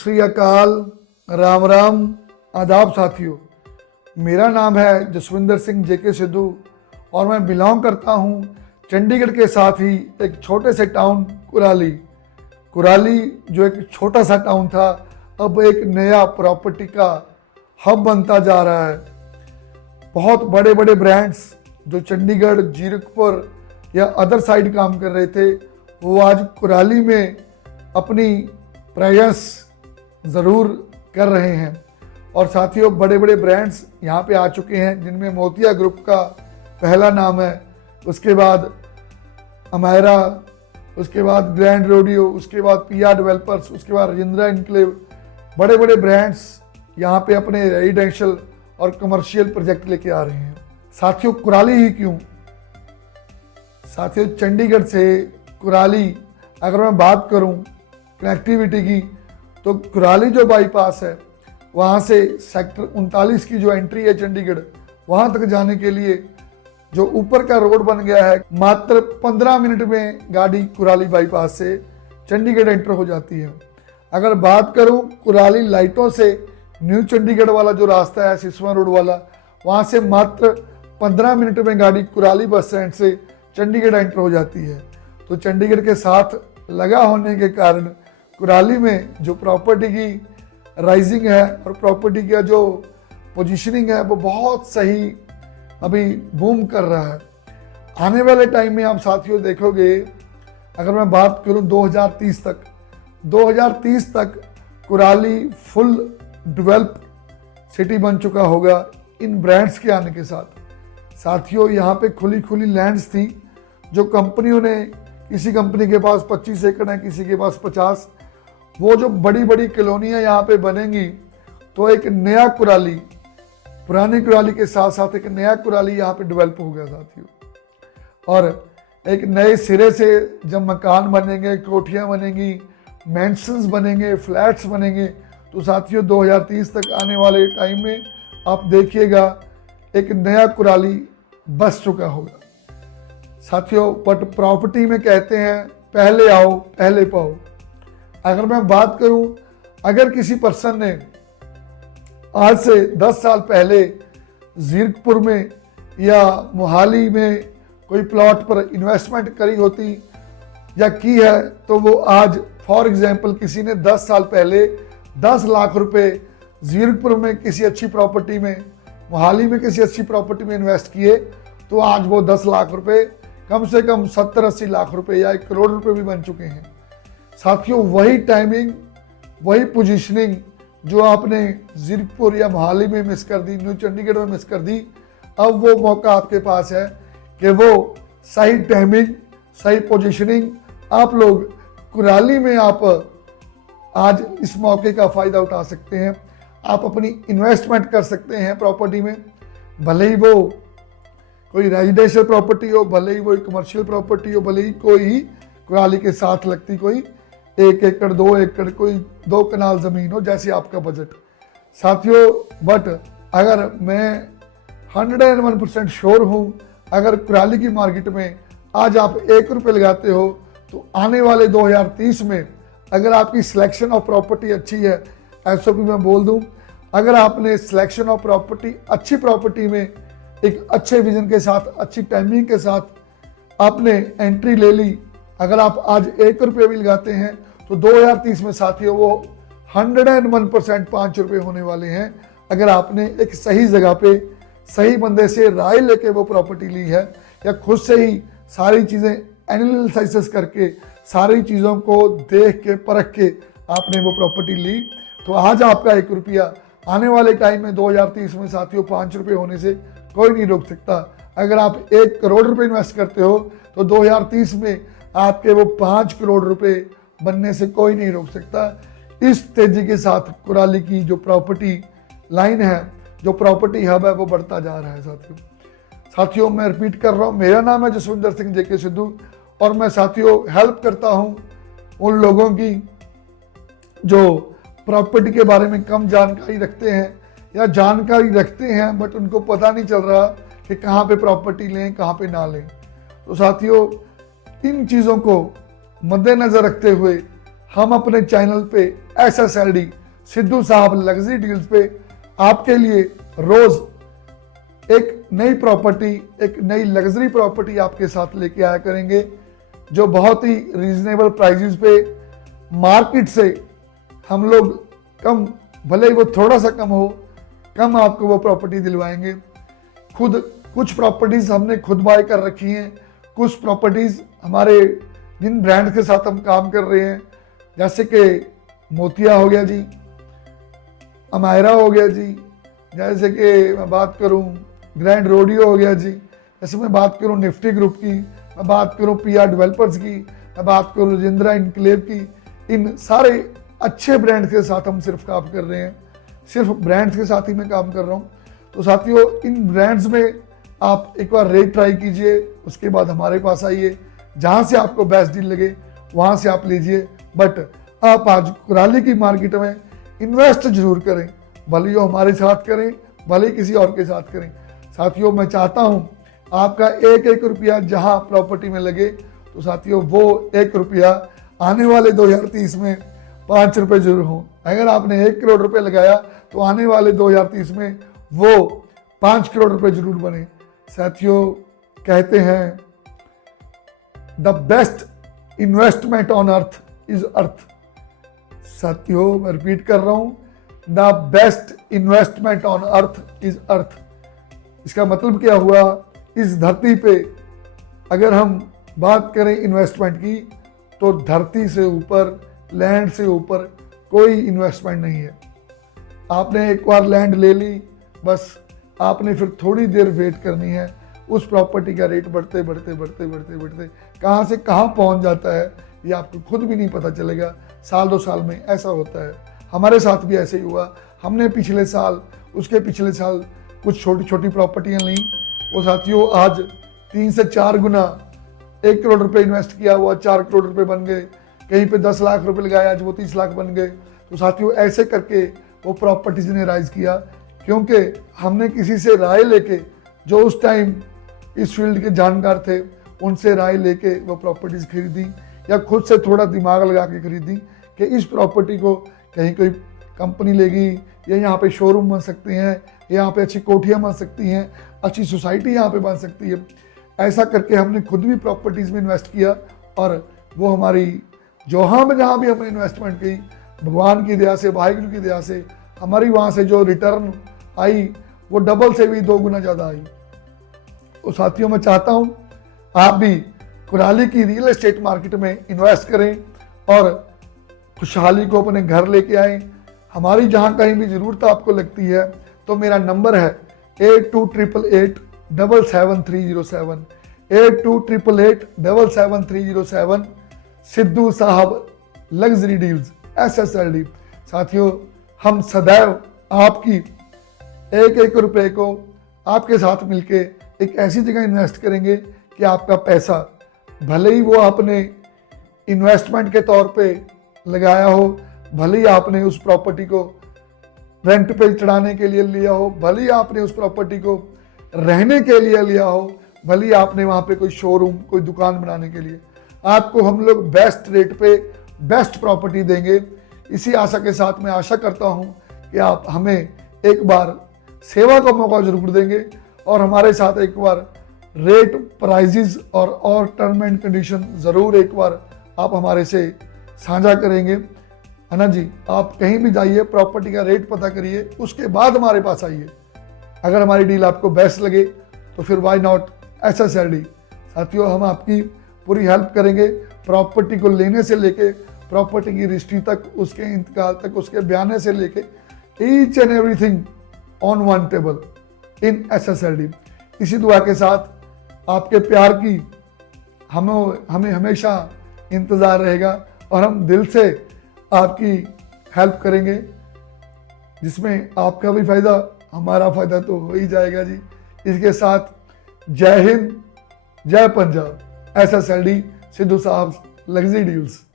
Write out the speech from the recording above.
श्री अकाल, राम राम, आदाब साथियों। मेरा नाम है जसविंदर सिंह जेके सिद्धू और मैं बिलोंग करता हूं चंडीगढ़ के साथ ही एक छोटे से टाउन कुराली। कुराली जो एक छोटा सा टाउन था, अब एक नया प्रॉपर्टी का हब बनता जा रहा है। बहुत बड़े बड़े ब्रांड्स जो चंडीगढ़, जीरकपुर या अदर साइड काम कर रहे थे, वो आज कुराली में अपनी प्रयास ज़रूर कर रहे हैं। और साथियों, बड़े बड़े ब्रांड्स यहाँ पे आ चुके हैं, जिनमें मोतिया ग्रुप का पहला नाम है, उसके बाद अमायरा, उसके बाद ग्रैंड रोडियो, उसके बाद पीआर डेवलपर्स, उसके बाद राजेंद्रा इनक्लेव। बड़े बड़े ब्रांड्स यहाँ पे अपने रेजिडेंशियल और कमर्शियल प्रोजेक्ट लेके आ रहे हैं। साथियों, कुराली ही क्यों? साथियों, चंडीगढ़ से कुराली अगर मैं बात करूं कनेक्टिविटी की, तो कुराली जो बाईपास है, वहाँ से सेक्टर 39 की जो एंट्री है चंडीगढ़, वहाँ तक जाने के लिए जो ऊपर का रोड बन गया है, मात्र 15 मिनट में गाड़ी कुराली बाईपास से चंडीगढ़ एंटर हो जाती है। अगर बात करूं कुराली लाइटों से न्यू चंडीगढ़ वाला जो रास्ता है, सिसवा रोड वाला, वहाँ से मात्र 15 मिनट में गाड़ी कुराली बस स्टैंड से चंडीगढ़ एंटर हो जाती है। तो चंडीगढ़ के साथ लगा होने के कारण कुराली में जो प्रॉपर्टी की राइजिंग है और प्रॉपर्टी का जो पोजीशनिंग है, वो बहुत सही अभी बूम कर रहा है। आने वाले टाइम में आप साथियों देखोगे, अगर मैं बात करूं 2030 तक कुराली फुल डेवलप सिटी बन चुका होगा इन ब्रांड्स के आने के साथ। साथियों, यहाँ पे खुली खुली लैंड्स थी जो कंपनियों ने, किसी कंपनी के पास 25 एकड़ है, किसी के पास 50। वो जो बड़ी बड़ी कॉलोनियाँ यहाँ पे बनेंगी, तो एक नया कुराली, पुरानी कुराली के साथ साथ एक नया कुराली यहाँ पे डेवलप हो गया साथियों। और एक नए सिरे से जब मकान बनेंगे, कोठियाँ बनेंगी, मैंशंस बनेंगे, फ्लैट्स बनेंगे, तो साथियों 2030 तक आने वाले टाइम में आप देखिएगा एक नया कुराली बस चुका होगा साथियों। बट प्रॉपर्टी में कहते हैं पहले आओ पहले पाओ। अगर मैं बात करूं, अगर किसी पर्सन ने आज से 10 साल पहले जीरकपुर में या मोहाली में कोई प्लॉट पर इन्वेस्टमेंट करी होती या की है, तो वो आज फॉर एग्जांपल किसी ने 10 साल पहले 10 लाख रुपए जीरकपुर में किसी अच्छी प्रॉपर्टी में, मोहाली में किसी अच्छी प्रॉपर्टी में इन्वेस्ट किए, तो आज वो 10 लाख रुपए कम से कम 70-80 लाख रुपए या 1 करोड़ रुपए भी बन चुके हैं साथियों। वही टाइमिंग, वही पोजीशनिंग जो आपने जीरकपुर या मोहाली में मिस कर दी, न्यू चंडीगढ़ में मिस कर दी, अब वो मौका आपके पास है कि वो सही टाइमिंग, सही पोजीशनिंग, आप लोग कुराली में आप आज इस मौके का फ़ायदा उठा सकते हैं। आप अपनी इन्वेस्टमेंट कर सकते हैं प्रॉपर्टी में, भले ही वो कोई रेजिडेंशियल प्रॉपर्टी हो, भले ही वो कमर्शियल प्रॉपर्टी हो, भले ही कोई कुराली के साथ लगती कोई 1 एकड़ 2 एकड़, कोई 2 कनाल ज़मीन हो, जैसे आपका बजट साथियों। बट अगर मैं 101% श्योर हूँ, अगर कुराली की मार्केट में आज आप 1 रुपये लगाते हो, तो आने वाले 2030 में अगर आपकी सिलेक्शन ऑफ प्रॉपर्टी अच्छी है, एसओपी में बोल दूं, अगर आपने सिलेक्शन ऑफ प्रॉपर्टी, अच्छी प्रॉपर्टी में एक अच्छे विजन के साथ, अच्छी टाइमिंग के साथ आपने एंट्री ले ली, अगर आप आज 1 रुपये भी लगाते हैं, तो 2030 में साथियों वो 101% 5 रुपये होने वाले हैं। अगर आपने एक सही जगह पे सही बंदे से राय लेके वो प्रॉपर्टी ली है, या खुद से ही सारी चीज़ें एनालिसिस करके, सारी चीज़ों को देख के परख के आपने वो प्रॉपर्टी ली, तो आज आपका 1 रुपया आने वाले टाइम में 2030 में साथियों 5 रुपये होने से कोई नहीं रोक सकता। अगर आप 1 करोड़ रुपए इन्वेस्ट करते हो, तो 2030 में आपके वो 5 करोड़ रुपए बनने से कोई नहीं रोक सकता। इस तेजी के साथ कुराली की जो प्रॉपर्टी लाइन है, जो प्रॉपर्टी हब है, वो बढ़ता जा रहा है साथियों। मैं रिपीट कर रहा हूँ, मेरा नाम है जसविंदर सिंह जेके सिद्धू और मैं साथियों हेल्प करता हूँ उन लोगों की जो प्रॉपर्टी के बारे में कम जानकारी रखते हैं या जानकारी रखते हैं बट उनको पता नहीं चल रहा कि कहाँ पे प्रॉपर्टी लें, कहाँ पे ना लें। तो साथियों, इन चीज़ों को मद्देनज़र रखते हुए हम अपने चैनल पे SSLD सिद्धू साहब लग्जरी डील्स पे आपके लिए रोज एक नई प्रॉपर्टी, एक नई लग्जरी प्रॉपर्टी आपके साथ लेके आया करेंगे, जो बहुत ही रीजनेबल प्राइसेस पे मार्केट से हम लोग कम, भले ही वो थोड़ा सा कम हो, कम आपको वो प्रॉपर्टी दिलवाएंगे। खुद कुछ प्रॉपर्टीज हमने खुद बाय कर रखी हैं, कुछ प्रॉपर्टीज हमारे जिन ब्रांड के साथ हम काम कर रहे हैं, जैसे कि मोतिया हो गया जी, अमायरा हो गया जी, जैसे कि मैं बात करूं ग्रैंड रोडियो हो गया जी, जैसे मैं बात करूं निफ्टी ग्रुप की, मैं बात करूं PR डेवलपर्स की, मैं बात करूं रजिंद्रा इनक्लेव की, इन सारे अच्छे ब्रांड के साथ हम सिर्फ काम कर रहे हैं, सिर्फ ब्रांड्स के साथ ही मैं काम कर रहा हूं। तो साथियों, इन ब्रांड्स में आप एक बार रेट ट्राई कीजिए, उसके बाद हमारे पास आइए, जहां से आपको बेस्ट डील लगे वहां से आप लीजिए। बट आप आज कुराली की मार्केट में इन्वेस्ट जरूर करें, भले वो हमारे साथ करें, भले किसी और के साथ करें। साथियों, मैं चाहता हूं आपका एक एक रुपया जहां प्रॉपर्टी में लगे, तो साथियों वो एक रुपया आने वाले 2030 में 5 रुपए जरूर हो। अगर आपने 1 करोड़ रुपए लगाया तो आने वाले 2030 में वो 5 करोड़ रुपए जरूर बने। साथियों, कहते हैं the best investment on earth is earth. साथियों, मैं रिपीट कर रहा हूं, the best investment on earth is earth. इसका मतलब क्या हुआ, इस धरती पे अगर हम बात करें इन्वेस्टमेंट की, तो धरती से ऊपर, लैंड से ऊपर कोई इन्वेस्टमेंट नहीं है। आपने एक बार लैंड ले ली, बस आपने फिर थोड़ी देर वेट करनी है, उस प्रॉपर्टी का रेट बढ़ते बढ़ते बढ़ते बढ़ते बढ़ते कहाँ से कहाँ पहुँच जाता है ये आपको खुद भी नहीं पता चलेगा। साल 2 साल में ऐसा होता है, हमारे साथ भी ऐसे ही हुआ। हमने पिछले साल, उसके पिछले साल कुछ छोटी छोटी प्रॉपर्टियाँ लीं, वो साथियों आज 3 से 4 गुना, 1 करोड़ रुपए इन्वेस्ट किया हुआ 4 करोड़ रुपए बन गए, कहीं पे 10 लाख रुपए लगाए आज वो 30 लाख बन गए। तो साथियों, ऐसे करके वो प्रॉपर्टीज ने राइज किया, क्योंकि हमने किसी से राय लेके, जो उस टाइम इस फील्ड के जानकार थे, उनसे राय लेके वो प्रॉपर्टीज खरीदी, या खुद से थोड़ा दिमाग लगा के खरीदी कि इस प्रॉपर्टी को कहीं कोई कंपनी लेगी, या यहाँ पे शोरूम बन सकते हैं, यहाँ पे अच्छी कोठियाँ बन सकती हैं, अच्छी सोसाइटी यहाँ पे बन सकती है। ऐसा करके हमने खुद भी प्रॉपर्टीज़ में इन्वेस्ट किया, और वो हमारी जहाँ भी हमने इन्वेस्टमेंट की, भगवान की दया से, वाहिगुरु की दया से, हमारी वहाँ से जो रिटर्न आई वो डबल से भी 2 गुना ज़्यादा आई। तो साथियों, मैं चाहता हूँ आप भी कुराली की रियल एस्टेट मार्केट में इन्वेस्ट करें और खुशहाली को अपने घर लेके आएँ। हमारी जहाँ कहीं भी ज़रूरत आपको लगती है तो मेरा नंबर है 8288877307, 8288877307, सिद्धू साहब लग्जरी डील्स SSLD। साथियों, हम सदैव आपकी एक एक रुपए को आपके साथ मिलके एक ऐसी जगह इन्वेस्ट करेंगे कि आपका पैसा, भले ही वो आपने इन्वेस्टमेंट के तौर पे लगाया हो, भले ही आपने उस प्रॉपर्टी को रेंट पे चढ़ाने के लिए लिया हो, भले ही आपने उस प्रॉपर्टी को रहने के लिए लिया हो, भले ही आपने वहाँ पे कोई शोरूम, कोई दुकान बनाने के लिए, आपको हम लोग बेस्ट रेट पे बेस्ट प्रॉपर्टी देंगे। इसी आशा के साथ मैं आशा करता हूँ कि आप हमें एक बार सेवा का मौका जरूर देंगे, और हमारे साथ एक बार रेट, प्राइजेस और टर्म एंड कंडीशन ज़रूर एक बार आप हमारे से साझा करेंगे, है ना जी। आप कहीं भी जाइए, प्रॉपर्टी का रेट पता करिए, उसके बाद हमारे पास आइए। अगर हमारी डील आपको बेस्ट लगे तो फिर वाई नॉट SSLD। साथियों, हम आपकी पूरी हेल्प करेंगे, प्रॉपर्टी को लेने से लेके प्रॉपर्टी की रजिस्ट्री तक, उसके इंतकाल तक, उसके बयाने से लेके each and everything on one table in SSLD। इसी दुआ के साथ आपके प्यार की हमें हमेशा इंतज़ार रहेगा, और हम दिल से आपकी हेल्प करेंगे, जिसमें आपका भी फ़ायदा, हमारा फ़ायदा तो हो ही जाएगा जी। इसके साथ जय हिंद, जय पंजाब, SSLD, सिद्धू साहब लग्जरी डील्स।